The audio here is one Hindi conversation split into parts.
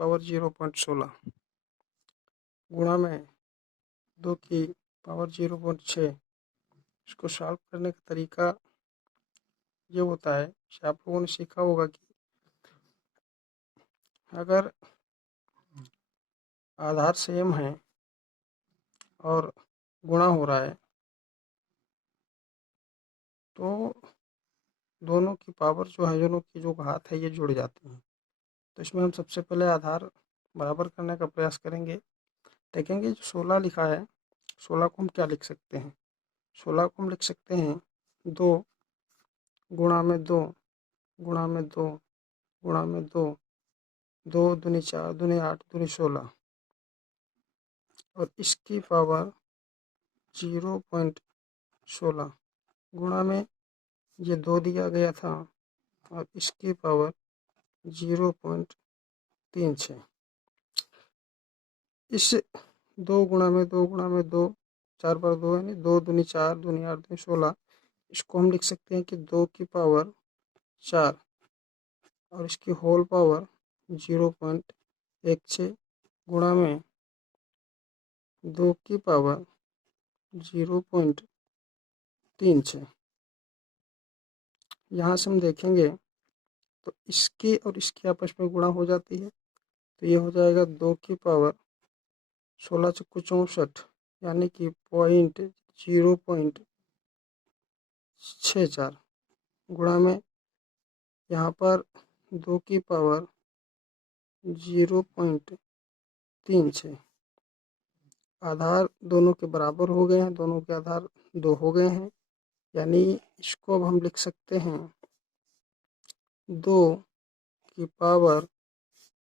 पावर 0.16 गुणा में 2 की पावर 0.6। इसको सॉल्व करने का तरीका ये होता है कि आप लोगों ने सीखा होगा कि अगर आधार सेम है और गुणा हो रहा है तो दोनों की पावर जो है, दोनों की जो घात है, ये जुड़ जाती हैं। तो इसमें हम सबसे पहले आधार बराबर करने का प्रयास करेंगे। देखेंगे जो 16 लिखा है, 16 को हम क्या लिख सकते हैं? 16 को हम लिख सकते हैं 2 गुणा में 2 गुणा में 2 गुणा में 2, 2 दूनी 4 दूनी 8 दूनी 16 और इसकी पावर 0.16 गुणा में ये 2 दिया गया था और इसकी पावर 0.36। इस 2 गुणा में 2 गुणा में 2, 4 पर 2 यानी 2 दूनी 4 दूनी 8 दूनी 16। इसको हम लिख सकते हैं कि 2 की पावर 4 और इसकी होल पावर 0.16 गुणा में 2 की पावर 0.36। यहाँ से हम देखेंगे तो इसकी और इसकी आपस में गुणा हो जाती है, तो ये हो जाएगा 2 की पावर 16 चक्कू 64 यानी कि 0.64 गुणा में यहाँ पर 2 की पावर 0.36। आधार दोनों के बराबर हो गए हैं, दोनों के आधार 2 हो गए हैं, यानी इसको अब हम लिख सकते हैं 2 की पावर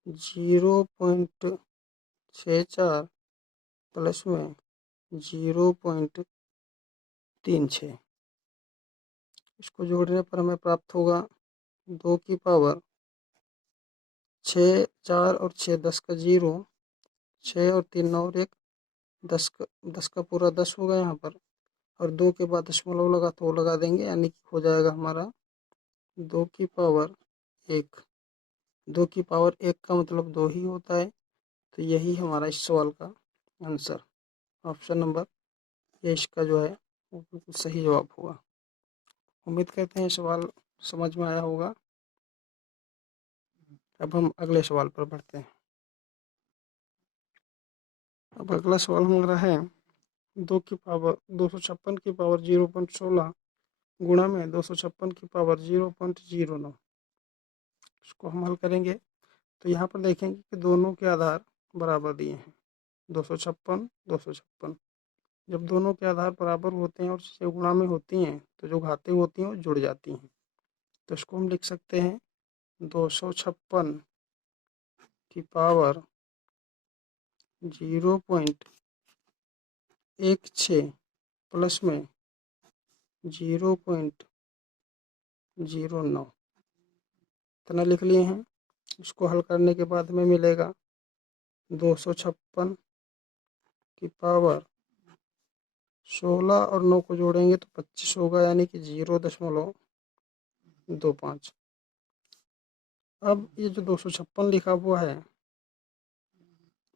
0.64 प्लस में 0.36। इसको जोड़ने पर हमें प्राप्त होगा 2 की पावर 6, 4 और 6 10 का 0, 6 और 3 9 और 1 10 का पूरा 10 होगा यहाँ पर, और 2 के बाद दशमलव लगा तो वो लगा देंगे, यानी कि हो जाएगा हमारा 2 की पावर 1। 2 की पावर 1 का मतलब 2 ही होता है। तो यही हमारा इस सवाल का आंसर, ऑप्शन नंबर ये इसका जो है वो बिल्कुल सही जवाब होगा। उम्मीद करते हैं सवाल समझ में आया होगा। अब हम अगले सवाल पर बढ़ते हैं। अब अगला सवाल हमारा है 256 की पावर 0.16 गुणा में 256 की पावर 0.09। इसको हम हल करेंगे तो यहाँ पर देखेंगे कि दोनों के आधार बराबर दिए हैं, 256 256। जब दोनों के आधार बराबर होते हैं और से गुणा में होती हैं तो जो घातें होती हैं वो जुड़ जाती हैं। तो इसको हम लिख सकते हैं 256 की पावर 0.16 प्लस में 0.09 इतना लिख लिए हैं। इसको हल करने के बाद में मिलेगा 256 की पावर 16 और 9 को जोड़ेंगे तो 25 होगा, यानी कि 0.25। अब ये जो 256 लिखा हुआ है,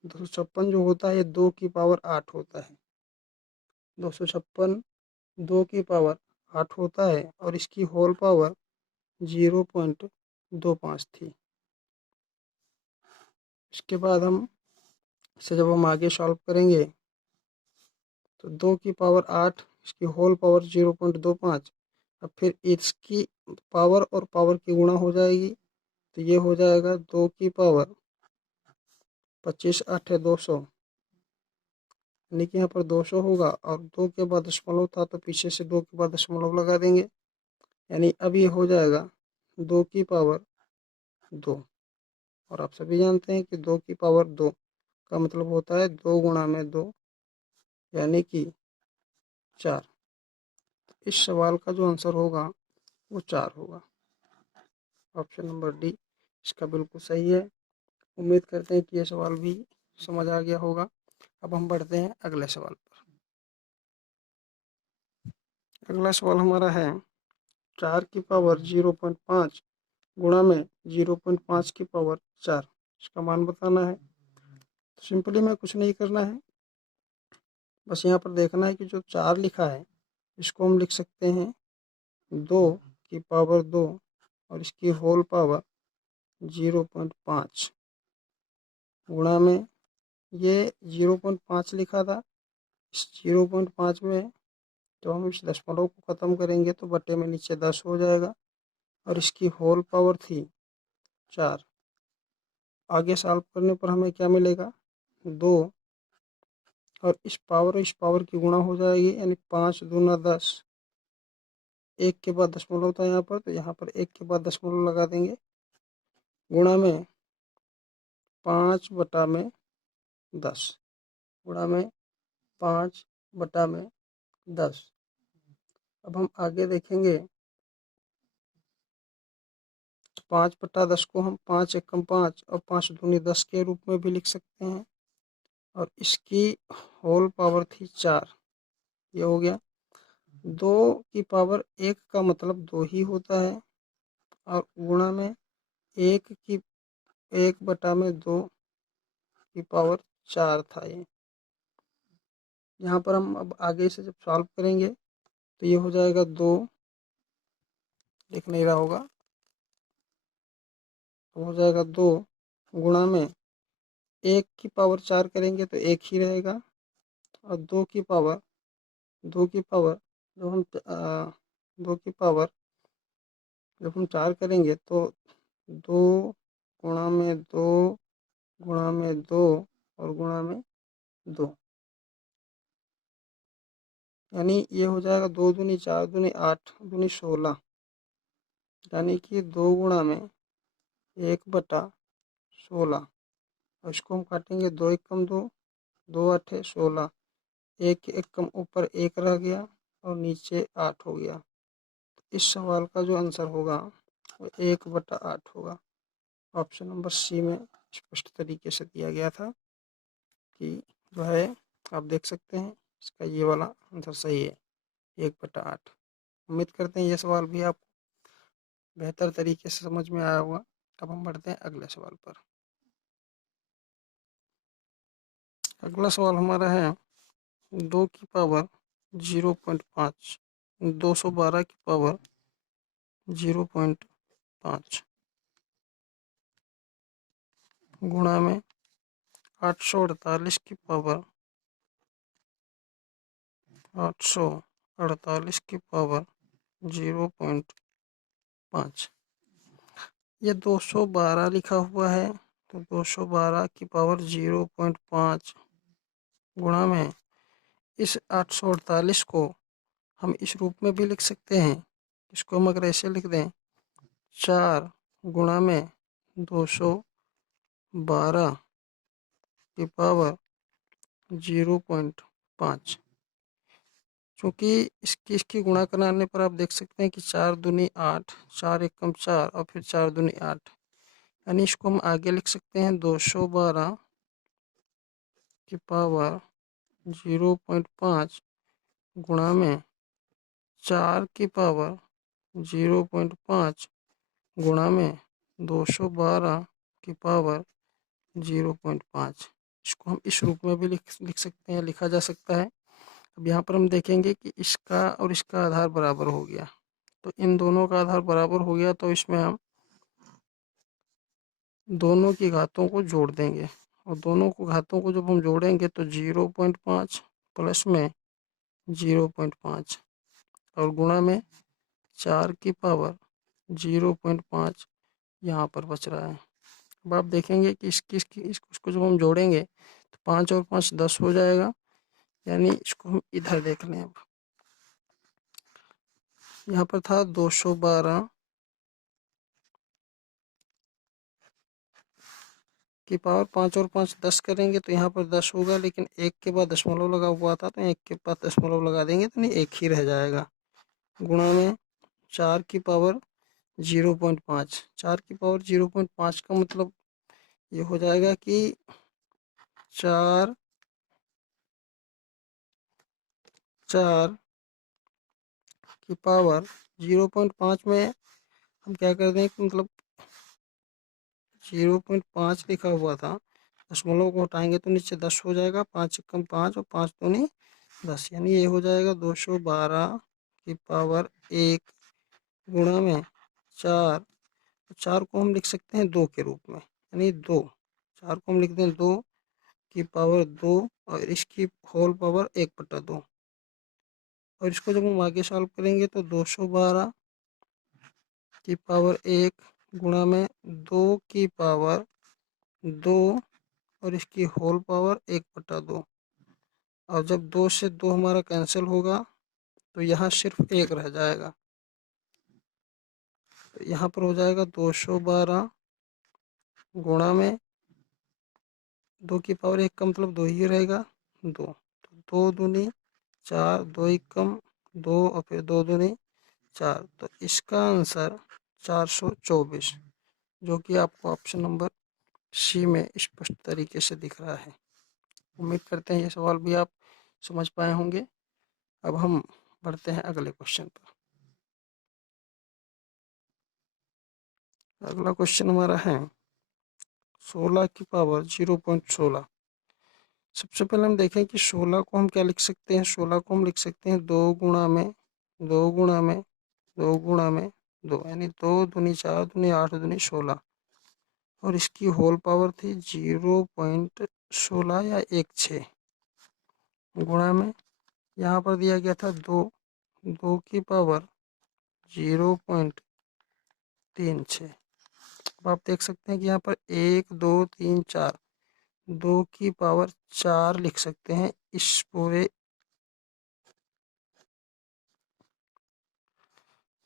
256 जो होता है ये 2 की पावर 8 होता है। 256 2 की पावर 8 होता है और इसकी होल पावर 0.25 थी। इसके बाद हम इसे जब हम आगे सॉल्व करेंगे तो 2 की पावर 8, इसकी होल पावर 0.25, अब फिर इसकी पावर और पावर की गुणा हो जाएगी तो ये हो जाएगा 2 की पावर 25 8 है 200, यानी कि यहाँ पर 200 होगा और 2 के बाद दशमलव था तो पीछे से 2 के बाद दशमलव लगा देंगे, यानी अब ये हो जाएगा 2 की पावर 2। और आप सभी जानते हैं कि 2 की पावर 2 का मतलब होता है 2 गुणा में 2 यानी कि 4। इस सवाल का जो आंसर होगा वो 4 होगा। ऑप्शन नंबर डी इसका बिल्कुल सही है। उम्मीद करते हैं कि ये सवाल भी समझ आ गया होगा। अब हम बढ़ते हैं अगले सवाल पर। अगला सवाल हमारा है 4 की पावर 0.5 गुणा में 0.5 की पावर 4। इसका मान बताना है। तो सिंपली में कुछ नहीं करना है, बस यहाँ पर देखना है कि जो 4 लिखा है इसको हम लिख सकते हैं 2 और इसकी होल पावर 0.5 गुणा में ये 0.5 लिखा था। इस 0.5 में तो हम इस दशमलव को ख़त्म करेंगे तो बटे में नीचे 10 हो जाएगा और इसकी होल पावर थी 4। आगे सॉल्व करने पर हमें क्या मिलेगा 2 और इस पावर की गुणा हो जाएगी, यानी 5 दूना 10। एक के बाद दशमलव था यहाँ पर, तो यहाँ पर एक के बाद दशमलव लगा देंगे, गुणा में 5 बटा में 10 गुणा में 5 बटा में 10। अब हम आगे देखेंगे तो 5 बटा 10 को हम 5 एकम 5 और 5 दूनी 10 के रूप में भी लिख सकते हैं और इसकी होल पावर थी 4। ये हो गया। 2 की पावर 1 का मतलब 2 ही होता है और गुणा में 1 बटा में 2 की पावर 4 था ये। यहाँ पर हम अब आगे से जब सॉल्व करेंगे तो ये हो जाएगा 2, लिख नहीं रहा होगा, तो हो जाएगा 2 गुणा में 1 की पावर 4 करेंगे तो 1 ही रहेगा और 2 की पावर जब हम 2 की पावर जब हम 4 करेंगे तो 2 गुणा में 2 गुणा में 2 और गुणा में 2, यानी ये हो जाएगा 2 दूनी 4 दूनी 8 दूनी 16, यानी कि 2 गुणा में 1/16। और इसको हम काटेंगे, 2 एकम 2, 2 8 16, एक एकम ऊपर 1 रह गया और नीचे 8 हो गया। इस सवाल का जो आंसर होगा वो 1/8 होगा। ऑप्शन नंबर सी में स्पष्ट तरीके से दिया गया था कि जो है आप देख सकते हैं इसका ये वाला आंसर सही है, 1/8। उम्मीद करते हैं ये सवाल भी आपको बेहतर तरीके से समझ में आया होगा। अब हम बढ़ते हैं अगले सवाल पर। अगला सवाल हमारा है 2 की पावर 0.5, 212 की पावर 0.5 गुणा में 848 की पावर 0.5। ये 212 लिखा हुआ है, तो 212 की पावर 0.5 गुणा में इस 848 को हम इस रूप में भी लिख सकते हैं। इसको हम अगर ऐसे लिख दें 4 गुणा में 212 की पावर 0.5। चूँकि इसकी गुणा कराने पर आप देख सकते हैं कि 4 दूनी 8, 4 एकम 4 और फिर 4 दूनी 8, यानी इसको हम आगे लिख सकते हैं 212 की पावर 0.5 गुणा में 4 की पावर 0.5 गुणा में 212 की पावर 0.5। इसको हम इस रूप में भी लिख सकते हैं, लिखा जा सकता है। अब यहाँ पर हम देखेंगे कि इसका और इसका आधार बराबर हो गया, तो इन दोनों का आधार बराबर हो गया तो इसमें हम दोनों की घातों को जोड़ देंगे और दोनों को घातों को जब हम जोड़ेंगे तो 0.5 प्लस में 0.5 और गुणा में 4 की पावर 0.5 यहाँ पर बच रहा है। अब आप देखेंगे कि इसको जब हम जोड़ेंगे तो 5 और 5 10 हो जाएगा, यानी इसको हम इधर देख लें। अब यहाँ पर था 212 की पावर 5 और 5 10 करेंगे तो यहाँ पर 10 होगा, लेकिन 1 के बाद दशमलव लगा हुआ था तो 1 के बाद दशमलव लगा देंगे तो नहीं 1 ही रह जाएगा। गुणा में 4 की पावर 0.5, 4 की पावर 0.5 का मतलब ये हो जाएगा कि 4 की पावर 0.5 में हम क्या कर दें कि मतलब 0.5 लिखा हुआ था, दशमलव को हटाएंगे तो नीचे 10 हो जाएगा, 5 एकम 5 और 5 दूनी 10, यानी ये हो जाएगा 212 की पावर 1 गुणा में 4। 4 को हम लिख सकते हैं 2 के रूप में, यानी 2, 4 को हम लिख दें 2 की पावर 2 और इसकी होल पावर 1/2, और इसको जब हम आगे सॉल्व करेंगे तो 212 की पावर 1 गुणा में 2 की पावर 2 और इसकी होल पावर 1/2, और जब 2 से 2 हमारा कैंसिल होगा तो यहाँ सिर्फ 1 रह जाएगा, तो यहाँ पर हो जाएगा 212 गुणा में 2 की पावर 1 का मतलब 2 ही रहेगा, 2, तो 2 दूनी 4, 2 एकम 2 और फिर 2 दूनी 4, तो इसका आंसर 424, जो कि आपको ऑप्शन नंबर सी में स्पष्ट तरीके से दिख रहा है। उम्मीद करते हैं ये सवाल भी आप समझ पाए होंगे। अब हम बढ़ते हैं अगले क्वेश्चन पर। अगला क्वेश्चन हमारा है 16 की पावर 0.16। सबसे पहले हम देखें कि 16 को हम क्या लिख सकते हैं। 16 को हम लिख सकते हैं 2 गुणा में 2 गुणा में 2 गुणा में 2, यानी 2 दूनी 4 दूनी 8 दूनी 16, और इसकी होल पावर थी 0.16 या 16 गुणा में, यहाँ पर दिया गया था 2, 2 की पावर 0.36। अब आप देख सकते हैं कि यहाँ पर 1 2 3 4, 2 की पावर 4 लिख सकते हैं। इस पूरे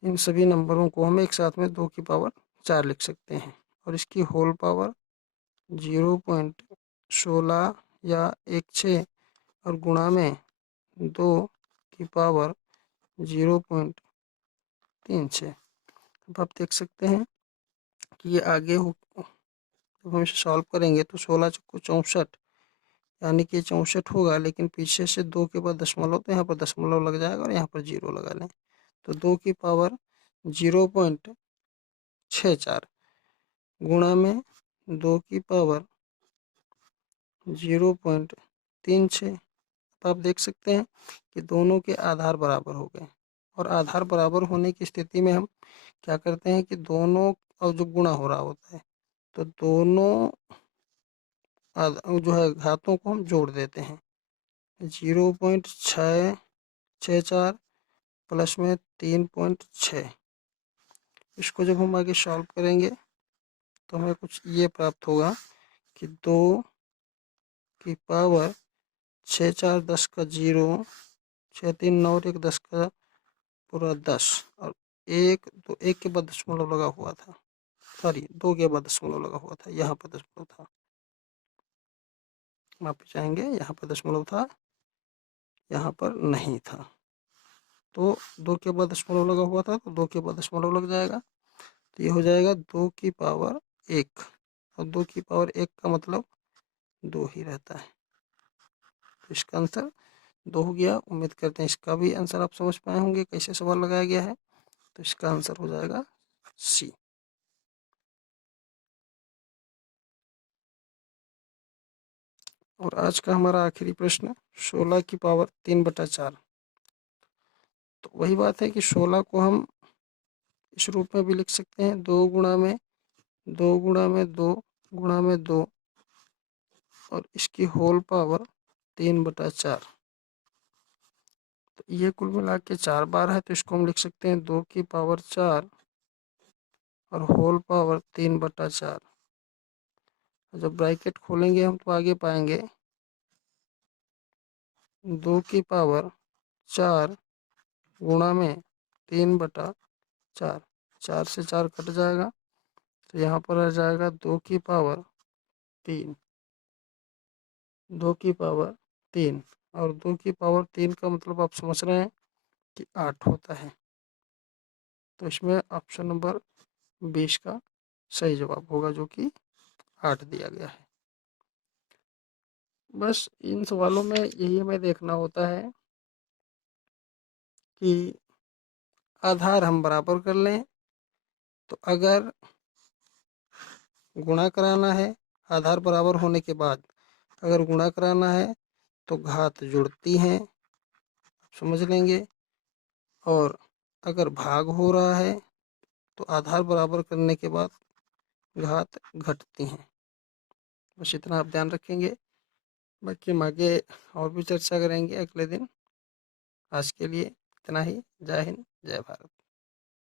इन सभी नंबरों को हम एक साथ में 2 की पावर 4 लिख सकते हैं, और इसकी होल पावर 0.16 या 16 और गुणा में 2 की पावर 0.36। अब आप देख सकते हैं कि ये आगे हो, जब हम इसे सॉल्व करेंगे तो 16 चौको 64, यानी कि 64 होगा, लेकिन पीछे से 2 के बाद दशमलव, तो यहाँ पर दशमलव लग जाएगा और यहाँ पर 0 लगा लें, तो 2 की पावर 0.64 गुणा में 2 की पावर 0.36। आप देख सकते हैं कि दोनों के आधार बराबर हो गए, और आधार बराबर होने की स्थिति में हम क्या करते हैं कि दोनों और जो गुणा हो रहा होता है, तो दोनों जो है घातों को हम जोड़ देते हैं। 0.664 प्लस में 3.6, इसको जब हम आगे सॉल्व करेंगे तो हमें कुछ ये प्राप्त होगा कि 2 की पावर 6 4 10 का 0, 6 3 9 1 10 का पूरा 10, और 1 तो 1 के बाद दशमलव लगा हुआ था, सॉरी 2 के बाद दशमलव लगा हुआ था, यहाँ पर दशमलव था, आप चाहेंगे यहाँ पर दशमलव था, यहाँ पर नहीं था, तो 2 के बाद दशमलव लगा हुआ था तो 2 के बाद दशमलव लग जाएगा, तो ये हो जाएगा 2 की पावर 1, और 2 की पावर 1 का मतलब 2 ही रहता है, तो इसका आंसर 2 हो गया। उम्मीद करते हैं इसका भी आंसर आप समझ पाए होंगे कैसे सवाल लगाया गया है, तो इसका आंसर हो जाएगा सी। और आज का हमारा आखिरी प्रश्न 16 की पावर 3/4। तो वही बात है कि 16 को हम इस रूप में भी लिख सकते हैं, 2 गुणा में 2 गुणा में 2 गुणा में 2 और इसकी होल पावर 3/4, तो ये कुल मिला के 4 बार है, तो इसको हम लिख सकते हैं 2 की पावर 4 और होल पावर 3/4। जब ब्रैकेट खोलेंगे हम तो आगे पाएंगे 2 की पावर 4 गुणा में 3/4, 4 से 4 कट जाएगा, तो यहाँ पर आ जाएगा 2 की पावर 3, 2 की पावर 3, और 2 की पावर 3 का मतलब आप समझ रहे हैं कि 8 होता है, तो इसमें ऑप्शन नंबर 20 का सही जवाब होगा, जो कि 8 दिया गया है। बस इन सवालों में यही हमें देखना होता है कि आधार हम बराबर कर लें, तो अगर गुणा कराना है आधार बराबर होने के बाद। अगर गुणा कराना है तो घात जुड़ती हैं, समझ लेंगे। और अगर भाग हो रहा है तो आधार बराबर करने के बाद घात घटती हैं। बस इतना आप ध्यान रखेंगे, बाकी हम आगे और भी चर्चा करेंगे अगले दिन। आज के लिए इतना ही। जय हिंद, जय भारत।